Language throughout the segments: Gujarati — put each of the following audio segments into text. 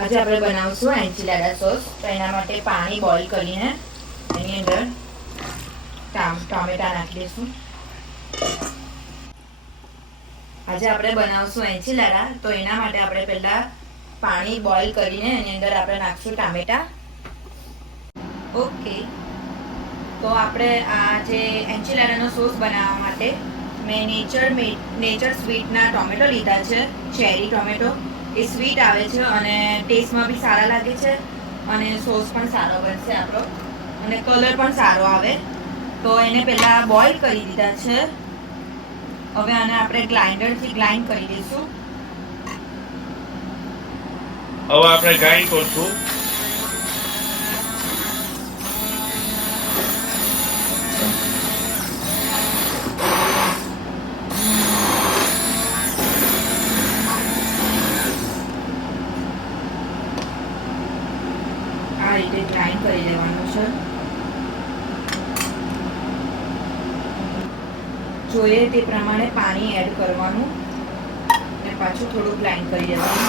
આજે આપણે બનાવશું એન્ચિલાડા સોસ. તો એના માટે પાણી બોઇલ કરીને એની અંદર ટામેટા નાખી દઈશું. આજે આપણે બનાવશું એન્ચિલાડા. તો એના માટે આપણે પહેલા પાણી બોઇલ કરીને એની અંદર આપણે નાખશું ટામેટા. ઓકે, તો આપણે આ જે એન્ચિલાડાનો સોસ બનાવવા માટે મેં નેચર સ્વીટના ટોમેટો લીધા છે, ચેરી ટોમેટો. એ સ્વીટ આવે છે અને ટેસ્ટમાં બી સારા લાગે છે અને સોસ પણ સારો બનશે આપણો અને કલર પણ સારો આવે. તો એને પહેલાં બોઇલ કરી દીધા છે. હવે આને આપણે ગ્રાઇન્ડરથી ગ્રાઇન્ડ કરી દઈશું. હવે આપણે ગ્રાઇન્ડ કરશું. આ રીતે ગ્રાઇન્ડ કરી લેવાનું છે. જોઈએ તે પ્રમાણે પાણી એડ કરવાનું અને પાછું થોડું ગ્રાઇન્ડ કરી દેવાનું.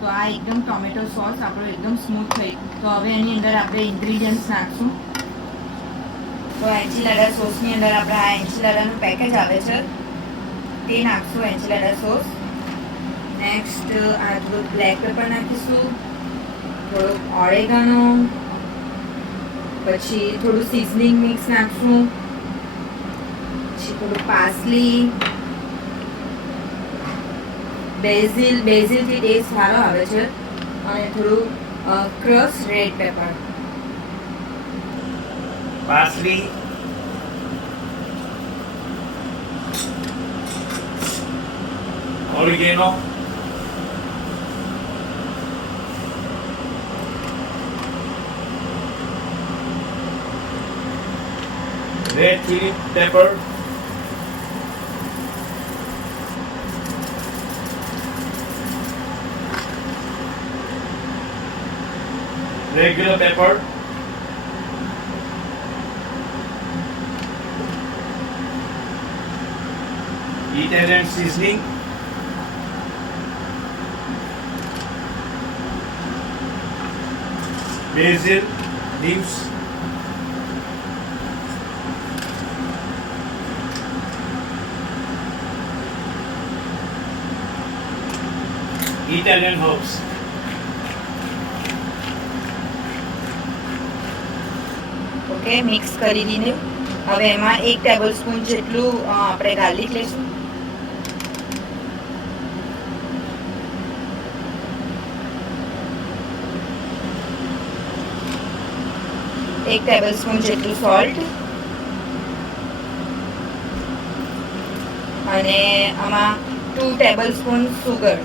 તો આ એકદમ ટોમેટો સોસ આપણો એકદમ સ્મૂથ થઈ. તો હવે એની અંદર આપણે ઇન્ગ્રીડિયન્ટ્સ નાખશું. તો એન્ચિલાડા સોસની અંદર આપણે આ એન્ચિલાડાનું પેકેજ આવે છે તે નાખશું. એન્ચિલાડા સોસ. નેક્સ્ટ આ થોડુંક બ્લેક પેપર નાખીશું, થોડુંક ઓરેગાનો, પછી થોડું સિઝનિંગ મિક્સ નાખશું, પછી થોડું પાર્સલી, બેઝિલથી ટેસ્ટ સારો આવે છે, અને થોડું crush red paper. Parsley, oregano, red chili pepper, regular pepper, Italian seasoning, basil leaves, Italian herbs. Okay, mix કરી દીધું. હવે એમાં 1 ટેબલ સ્પૂન જેટલું આપણે ગાર્લિક લઈશું. એક ટેબલ સ્પૂન જેટલું સોલ્ટ, અને આમાં 2 ટેબલ સ્પૂન સુગર.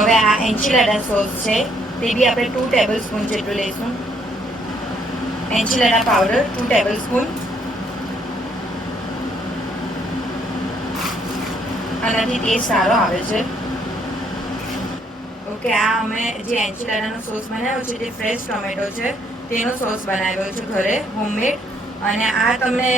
હવે આ એન્ચિલાડા સોસ છે તે બી આપણે 2 ટેબલ સ્પૂન જેટલું લઈશું. એન્ચિલાડા પાવડર 2 ટેબલ સ્પૂન. આનાથી ટેસ્ટ સારો આવે છે. ઓકે, આ અમે જે એન્ચિલાડાનો સોસ બનાવ્યો છે તે ફ્રેશ ટોમેટો છે તેનો સોસ બનાવ્યો છે ઘરે, હોમમેડ. અને આ તમને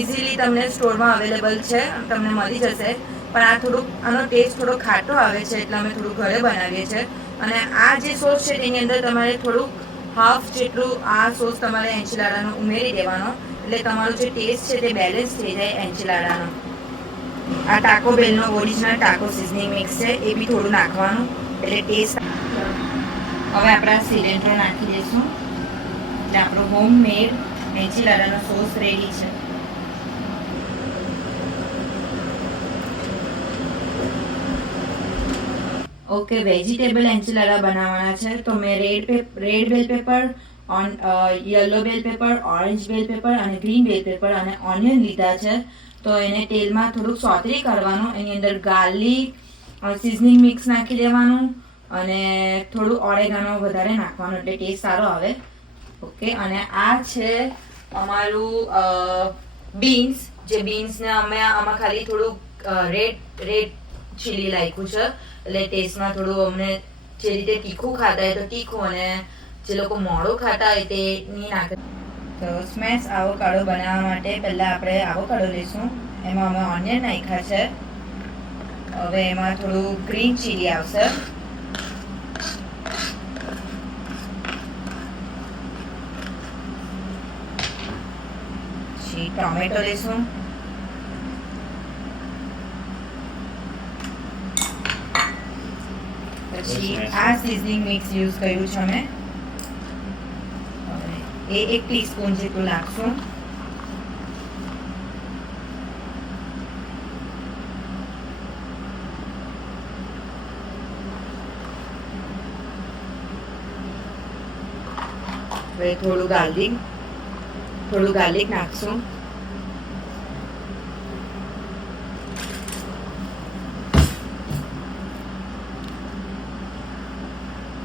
ઇઝીલી તમને સ્ટોરમાં અવેલેબલ છે, તમને મળી જશે. પણ આ આનો ટેસ્ટ થોડો ખાટો આવે છે એટલે અમે થોડું ઘરે બનાવીએ છીએ. અને આ જે સોસ છે તેની અંદર તમારે થોડુંક હાફ જેટલું આ સોસ તમારે એન્ચિલાડાનો ઉમેરી દેવાનો, એટલે તમારો જે ટેસ્ટ છે તે બેલેન્સ થઈ જાય એન્ચિલાડાનો. આ ટાકો બેલનો ઓરિજિનલ ટાકો સિઝનિંગ મિક્સ છે એ બી થોડું નાખવાનું એટલે ટેસ્ટ. હવે આપણે આ સિલેન્ડર નાખી દઈશું એટલે આપણો હોમમેડ એન્ચિલાડાનો સોસ રેડી છે. ઓકે, વેજીટેબલ એન્ચિલાડા બનાવવાના છે. તો મેં રેડ બેલ પેપર, યલો બેલ પેપર, ઓરેન્જ બેલ પેપર અને ગ્રીન બેલ પેપર અને ઓનિયન લીધા છે. તો એને તેલમાં થોડુંક સોતરી કરવાનું. એની અંદર ગાર્લિક, સિઝનિંગ મિક્સ નાખી દેવાનું અને થોડું ઓરેગાનો વધારે નાખવાનું એટલે ટેસ્ટ સારો આવે. ઓકે, અને આ છે અમારું બીન્સ, જે બીન્સને અમે આમાં ખાલી થોડું રેડ ચીલી નાખ્યું છે, એટલે ટેસ્ટમાં થોડું અમને જે રીતે તીખું ખાતા હોય તો તીખું, અને જે લોકો મોડું ખાતા હોય તે નહીં નાખે. તો સ્મેશ આવોકાડો બનાવવા માટે પહેલાં આપણે આવોકાડો લઈશું. એમાં અમે ઓનિયન નાખ્યા છે. હવે એમાં થોડું ગ્રીન ચીલી આવશે. પછી ટોમેટો લઈશું. પછી આ સિઝનિંગ મિક્સ યુઝ કર્યું છે અમે. એ 1 ટીસ્પૂન જેટલું નાખશું. હવે થોડું ગાર્લિક નાખશું.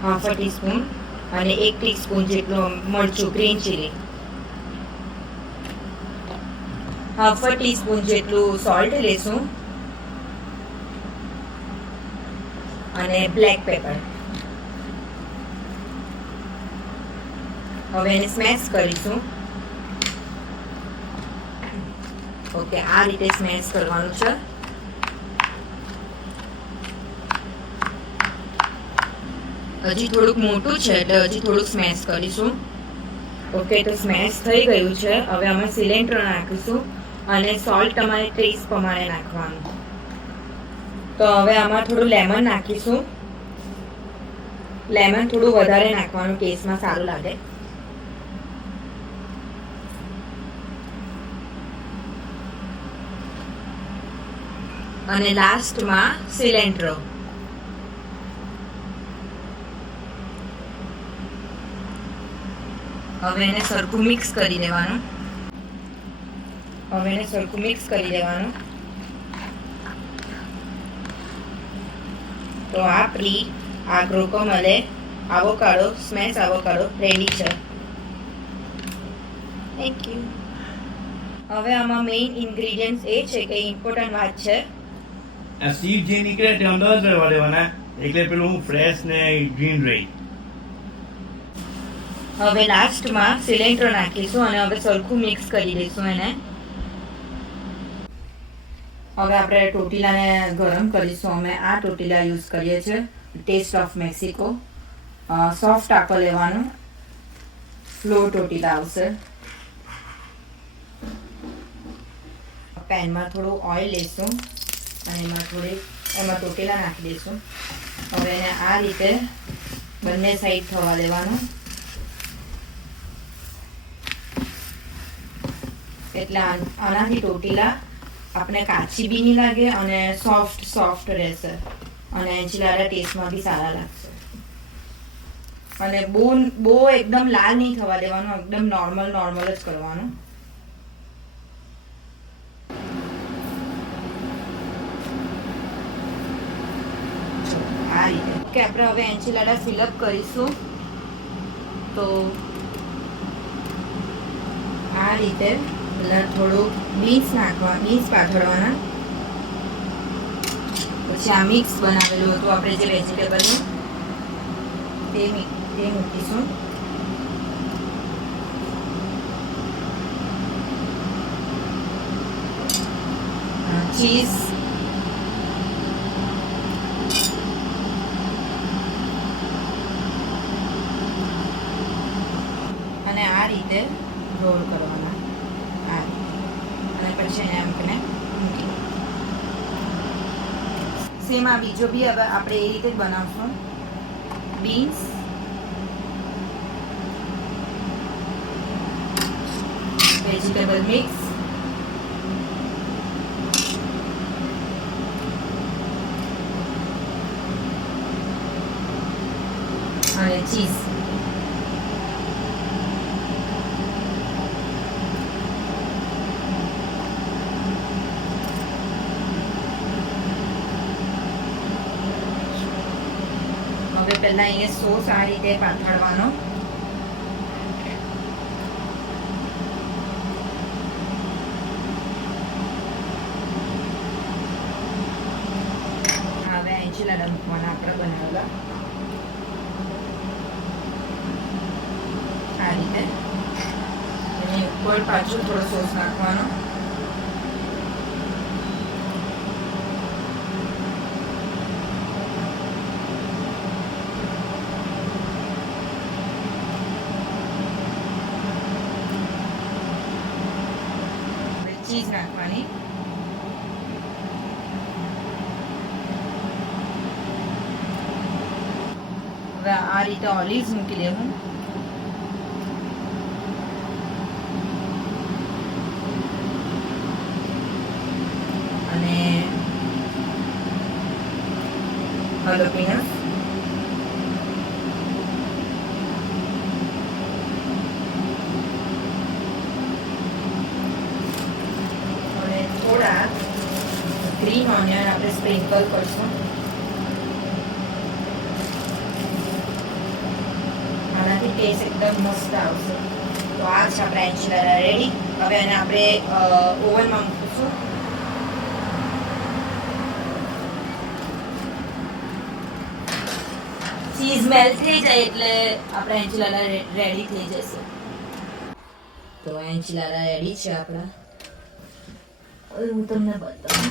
હાફ અ ટીસ્પૂન અને 1 ટીસ્પૂન જેટલું મરચું ગ્રીન ચીલી. હાફ અ ટીસ્પૂન જેટલું સોલ્ટ લેશું અને બ્લેક પેપર. હવે એને સ્મેશ કરીશું. ઓકે, આ રીતે સ્મેશ કરવાનું છે. હજી થોડુંક મોટું છે એટલે હજી થોડુંક સ્મેશ કરીશું. ઓકે, તો સ્મેશ થઈ ગયું છે. હવે અમે સિલેન્ડર નાખીશું અને સોલ્ટ તમારે ટેસ્ટ પ્રમાણે નાખવાનું. તો હવે આમાં થોડું લેમન નાખીશું. લેમન થોડું વધારે નાખવાનું, ટેસ્ટમાં સારું લાગે. અને લાસ્ટમાં સિલેન્ટ્રો. હવે એને સરખું મિક્સ કરી દેવાનું. તો આ ગ્રોકોમલે આવોકાડો, સ્મેશ આવોકાડો રેડી છે. Thank you. હવે આમાં મેઇન ઇન્ગ્રેડિયન્ટ્સ એ છે કે ઇમ્પોર્ટન્ટ વાત છે, આ સીડ જે નીકળે તે અંદર જ રહેવા દેવાના, એટલે પેલું ફ્રેશ ને ગ્રીન રહી. હવે લાસ્ટમાં સિલેન્ડર નાખીશું અને હવે સરખું મિક્સ કરી દઈશું એને. હવે આપણે ટોટીલાને ગરમ કરીશું. અમે આ ટોટીલા યુઝ કરીએ છીએ, ટેસ્ટ ઓફ મેક્સિકો. સોફ્ટ આકો લેવાનું, સ્લો ટોટીલા આવશે. પેનમાં થોડું ઓઇલ લઈશું અને એમાં ટોટેલા નાખી દઈશું. હવે એને આ રીતે બંને સાઈડ થવા દેવાનું, એટલે આનાથી ટોટીલા આપણે કાચી બી નહીં લાગે અને સોફ્ટ રહેશે, અને એન્ચિલાડા ટેસ્ટમાં બી સારા લાગશે. અને બહુ એકદમ લાલ નહીં થવા દેવાનું, એકદમ નોર્મલ જ કરવાનું. આ રીતે કે આપણે હવે એન્ચિલાડા ફિલઅપ કરીશું. તો આ રીતે પહેલાં થોડું બીન્સ પાથરવાના. પછી આ મિક્સ બનાવેલું હતું આપણે જે વેજીટેબલનું તે મૂકીશું. ચીઝ, અને આ રીતે રોલ કરવાના. અને પછી એને મૂકીને સેમ આ બીજો બી હવે આપણે એ રીતે જ બનાવશું. બીન્સ, વેજીટેબલ મિક્સ, અને ચીઝ. હવે પહેલા અહીંયા સોસ આ રીતે પાથરવાનો. એન્ચિલાડા મૂકવાના આપણે બનાવેલા આ રીતે. એની ઉપર પાછો થોડો સોસ નાખવાનો. ચીઝ નાખવાની. હવે આ રીતે ઓલિવ્સ મૂકી દેવું. અને જalapenos. અને થોડા ગ્રીન ઓનિયન આપણે સ્પ્રિંકલ કરશું. આનાથી ટેસ્ટ એકદમ મસ્ત આવશે. તો આ છે આપણા એન્ચિલાડા રેડી. હવે એને આપણે ઓવનમાં મૂકીશું. ચીઝ મેલ્ટ થઈ જાય એટલે આપણા એન્ચિલાડા રેડી થઈ જશે. તો એન્ચિલાડા રેડી છે આપણા. હવે હું તમને બતાવું.